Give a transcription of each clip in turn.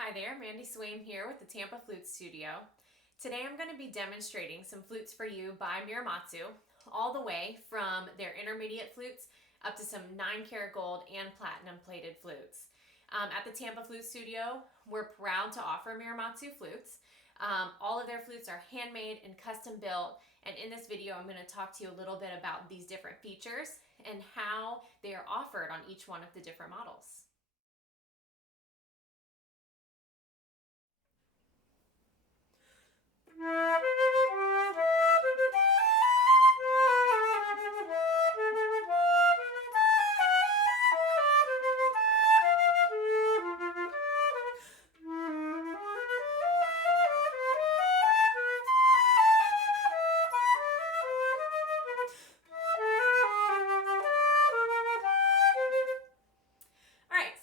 Hi there, Mandy Swaim here with the Tampa Flute Studio. Today I'm going to be demonstrating some flutes for you by Muramatsu, all the way from their intermediate flutes up to some 9-karat gold and platinum plated flutes. At the Tampa Flute Studio, we're proud to offer Muramatsu flutes. All of their flutes are handmade and custom built, and in this video I'm going to talk to you a little bit about these different features and how they are offered on each one of the different models.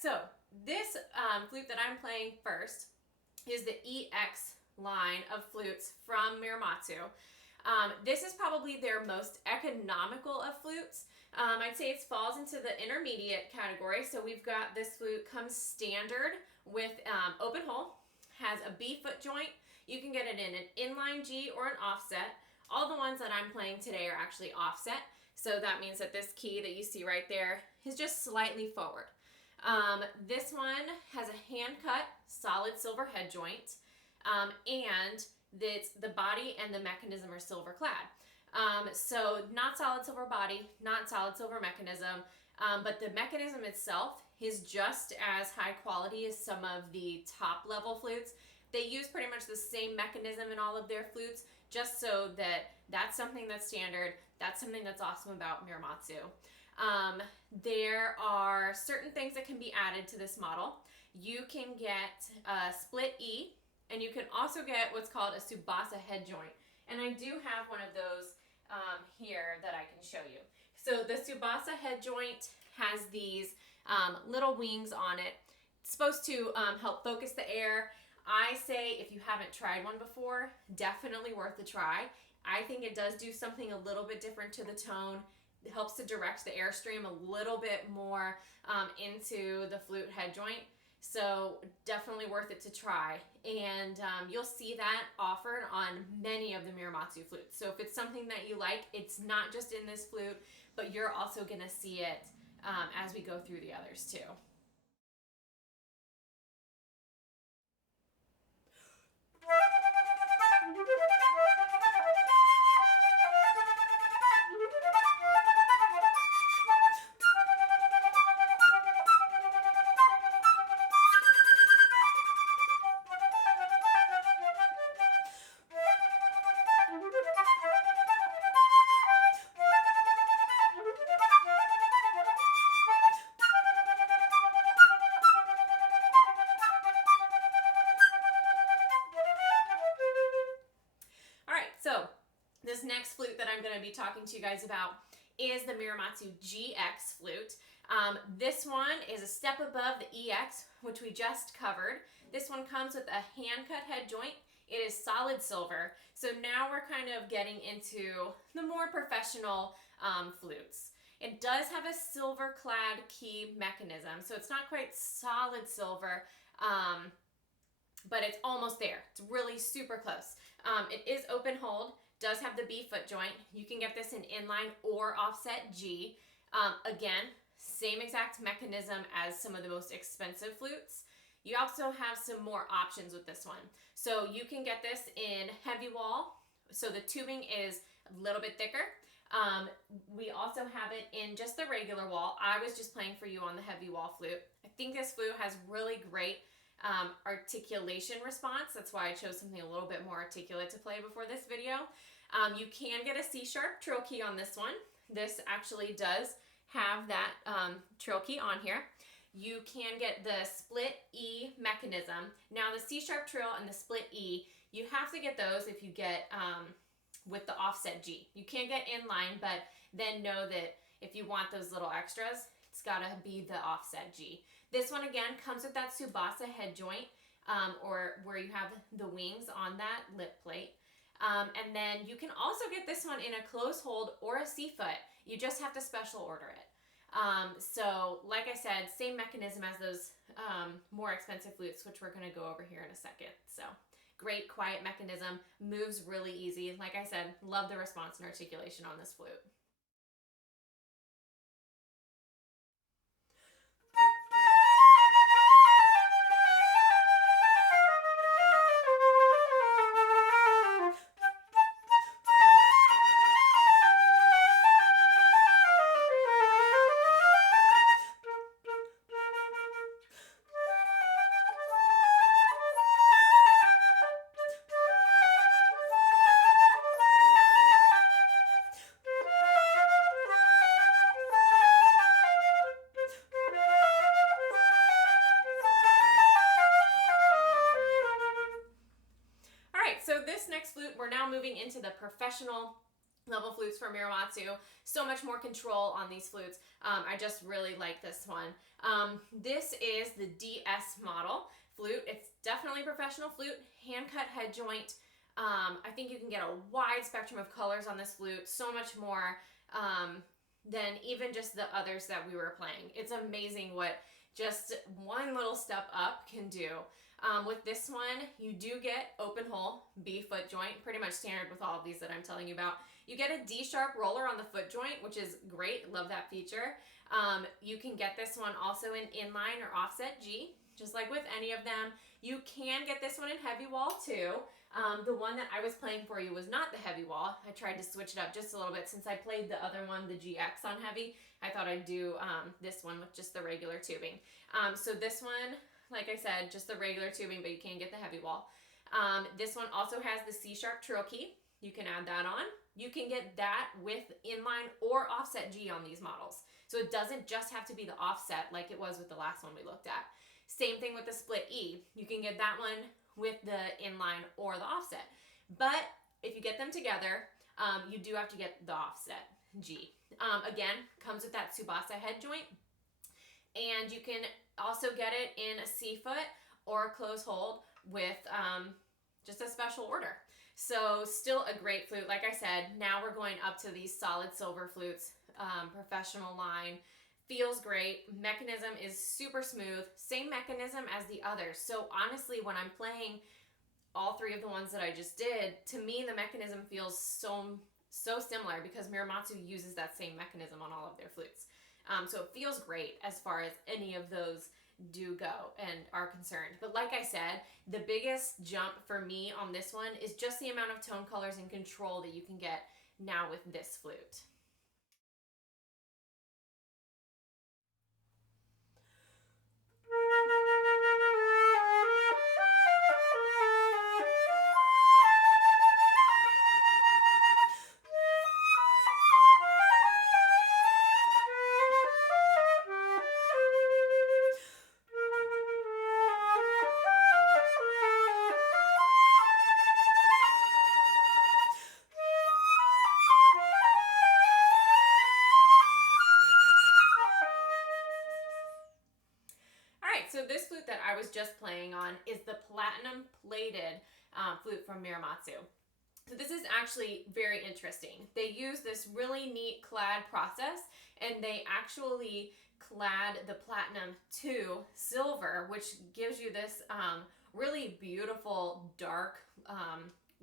So this flute that I'm playing first is the EX line of flutes from Muramatsu. This is probably their most economical of flutes. I'd say it falls into the intermediate category. So we've got this flute comes standard with open hole, has a B foot joint. You can get it in an inline G or an offset. All the ones that I'm playing today are actually offset. So that means that this key that you see right there is just slightly forward. This one has a hand-cut solid silver head joint, and the body and the mechanism are silver clad. So not solid silver body, not solid silver mechanism, but the mechanism itself is just as high quality as some of the top level flutes. They use pretty much the same mechanism in all of their flutes, just so that's something that's standard. That's something that's awesome about Muramatsu. There are certain things that can be added to this model. You can get a split E, and you can also get what's called a Tsubasa head joint. And I do have one of those here that I can show you. So the Tsubasa head joint has these little wings on it. It's supposed to help focus the air. I say if you haven't tried one before, definitely worth a try. I think it does do something a little bit different to the tone. It helps to direct the airstream a little bit more into the flute head joint. So definitely worth it to try. And you'll see that offered on many of the Muramatsu flutes. So if it's something that you like, it's not just in this flute, but you're also gonna see it as we go through the others too. So this next flute that I'm going to be talking to you guys about is the Muramatsu GX flute. This one is a step above the EX, which we just covered. This one comes with a hand-cut head joint. It is solid silver. So now we're kind of getting into the more professional flutes. It does have a silver-clad key mechanism, so it's not quite solid silver, but it's almost there. It's really super close. It is open hold, does have the B foot joint. You can get this in inline or offset G. Again, same exact mechanism as some of the most expensive flutes. You also have some more options with this one. So you can get this in heavy wall. So the tubing is a little bit thicker. We also have it in just the regular wall. I was just playing for you on the heavy wall flute. I think this flute has really great articulation response. That's why I chose something a little bit more articulate to play before this video. You can get a C-sharp trill key on this one. This actually does have that trill key on here. You can get the split E mechanism. Now the C-sharp trill and the split E, you have to get those if you get with the offset G. You can get inline, but then know that if you want those little extras, it's gotta be the offset G. This one again comes with that Tsubasa head joint, or where you have the wings on that lip plate. And then you can also get this one in a closed hold or a C foot. You just have to special order it. So like I said, same mechanism as those more expensive flutes, which we're going to go over here in a second. So great quiet mechanism, moves really easy. Like I said, love the response and articulation on this flute. So this next flute, we're now moving into the professional level flutes for Muramatsu. So much more control on these flutes. I just really like this one. This is the DS model flute. It's definitely a professional flute, hand cut head joint. I think you can get a wide spectrum of colors on this flute, so much more than even just the others that we were playing. It's amazing what just one little step up can do. With this one, you do get open hole B foot joint, pretty much standard with all of these that I'm telling you about. You get a D sharp roller on the foot joint, which is great. Love that feature. You can get this one also in inline or offset G, just like with any of them. You can get this one in heavy wall too. The one that I was playing for you was not the heavy wall. I tried to switch it up just a little bit since I played the other one, the GX, on heavy. I thought I'd do this one with just the regular tubing. So this one, like I said, just the regular tubing, but you can get the heavy wall. This one also has the C sharp trill key. You can add that on. You can get that with inline or offset G on these models. So it doesn't just have to be the offset like it was with the last one we looked at. Same thing with the split E. You can get that one with the inline or the offset. But if you get them together, you do have to get the offset G. Again, comes with that Tsubasa head joint. And you can also get it in a C foot or a close hold with just a special order. So still a great flute. Like I said, now we're going up to these solid silver flutes, professional line. Feels great. Mechanism is super smooth. Same mechanism as the others. So honestly, when I'm playing all three of the ones that I just did, to me the mechanism feels so similar because Muramatsu uses that same mechanism on all of their flutes. So it feels great as far as any of those do go and are concerned. But like I said, the biggest jump for me on this one is just the amount of tone colors and control that you can get now with this flute. So this flute that I was just playing on is the Platinum plated flute from Muramatsu. So this is actually very interesting. They use this really neat clad process, and they actually clad the platinum to silver, which gives you this really beautiful dark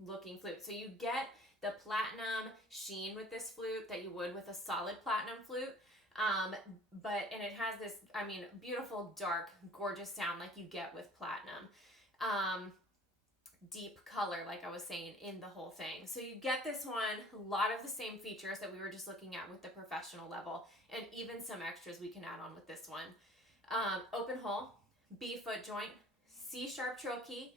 looking flute. So you get the platinum sheen with this flute that you would with a solid platinum flute. And it has this, I mean, beautiful, dark, gorgeous sound like you get with platinum. Deep color, like I was saying, in the whole thing. So you get this one, a lot of the same features that we were just looking at with the professional level, and even some extras we can add on with this one. Open hole, B foot joint, C sharp trill key.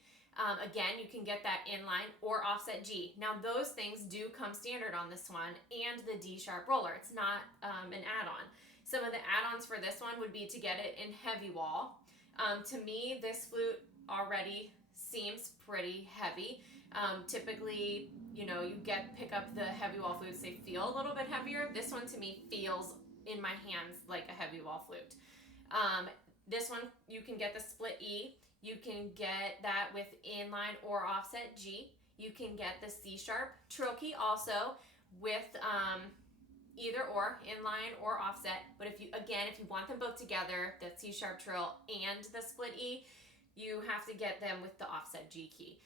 Again, you can get that inline or offset G. Now those things do come standard on this one, and the D sharp roller. It's not an add-on. Some of the add-ons for this one would be to get it in heavy wall. To me, this flute already seems pretty heavy. Typically, you know, you pick up the heavy wall flutes, they feel a little bit heavier. This one to me feels in my hands like a heavy wall flute. This one, you can get the split E. You can get that with inline or offset G. You can get the C sharp trill key also with either or, inline or offset. But if you want them both together, that C sharp trill and the split E, you have to get them with the offset G key.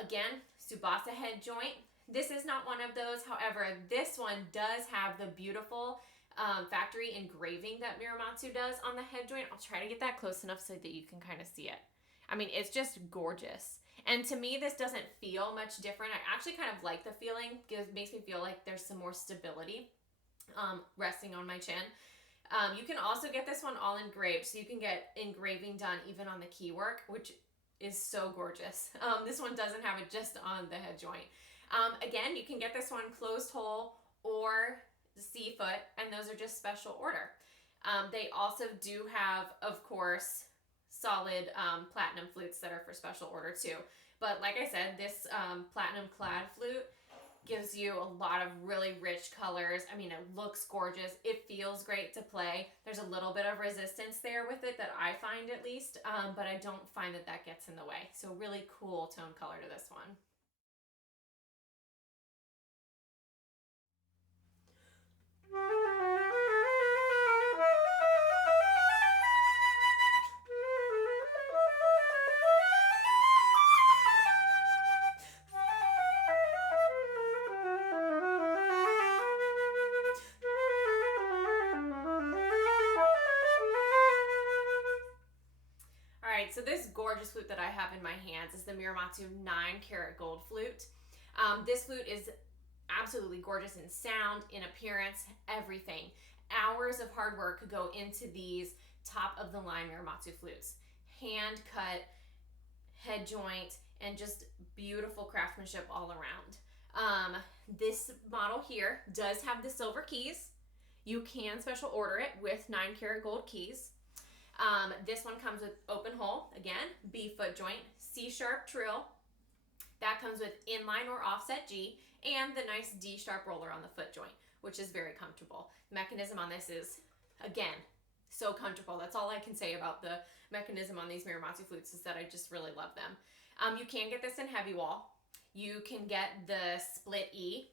Again, Tsubasa head joint. This is not one of those. However, this one does have the beautiful factory engraving that Muramatsu does on the head joint. I'll try to get that close enough so that you can kind of see it. I mean, it's just gorgeous. And to me, this doesn't feel much different. I actually kind of like the feeling. It makes me feel like there's some more stability resting on my chin. You can also get this one all engraved, so you can get engraving done even on the key work, which is so gorgeous. This one doesn't have it just on the head joint. Again, you can get this one closed hole or C foot, and those are just special order. They also do have, of course, solid platinum flutes that are for special order too. But like I said, this platinum clad flute gives you a lot of really rich colors. I mean, it looks gorgeous. It feels great to play. There's a little bit of resistance there with it that I find, at least, but I don't find that that gets in the way. So really cool tone color to this one. So this gorgeous flute that I have in my hands is the Muramatsu 9-karat gold flute. This flute is absolutely gorgeous in sound, in appearance, everything. Hours of hard work go into these top-of-the-line Muramatsu flutes. Hand-cut, head joint, and just beautiful craftsmanship all around. This model here does have the silver keys. You can special order it with 9-karat gold keys. This one comes with open hole, again, B foot joint, C sharp trill. That comes with inline or offset G, and the nice D sharp roller on the foot joint, which is very comfortable. The mechanism on this is, again, so comfortable. That's all I can say about the mechanism on these Muramatsu flutes, is that I just really love them. You can get this in heavy wall. You can get the split E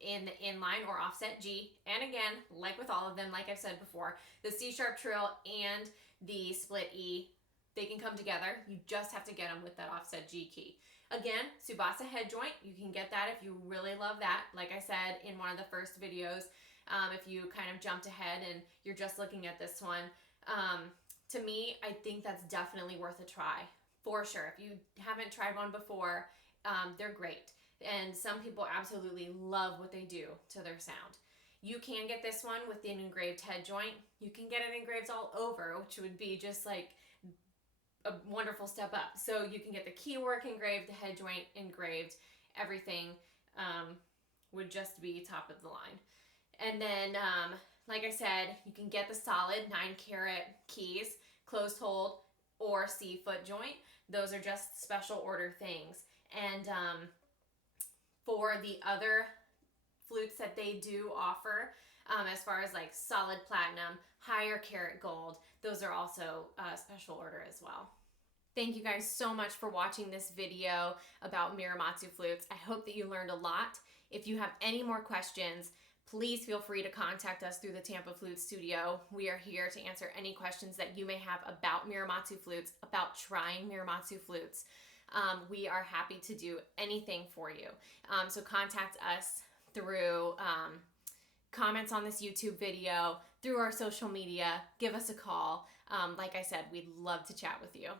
in the inline or offset G. And again, like with all of them, like I've said before, the C sharp trill and the split E, they can come together. You just have to get them with that offset G key. Again, Tsubasa head joint, you can get that if you really love that. Like I said in one of the first videos, if you kind of jumped ahead and you're just looking at this one, to me, I think that's definitely worth a try, for sure. If you haven't tried one before, they're great. And some people absolutely love what they do to their sound. You can get this one with the engraved head joint. You can get it engraved all over, which would be just like a wonderful step up. So you can get the key work engraved, the head joint engraved, everything would just be top of the line. And then, like I said, you can get the solid 9-karat keys, closed hold, or C foot joint. Those are just special order things. And for the other flutes that they do offer, as far as like solid platinum, higher karat gold, those are also special order as well. Thank you guys so much for watching this video about Muramatsu flutes. I hope that you learned a lot. If you have any more questions, please feel free to contact us through the Tampa Flute Studio. We are here to answer any questions that you may have about Muramatsu flutes, about trying Muramatsu flutes. We are happy to do anything for you. So contact us through comments on this YouTube video, through our social media, give us a call. Like I said, we'd love to chat with you.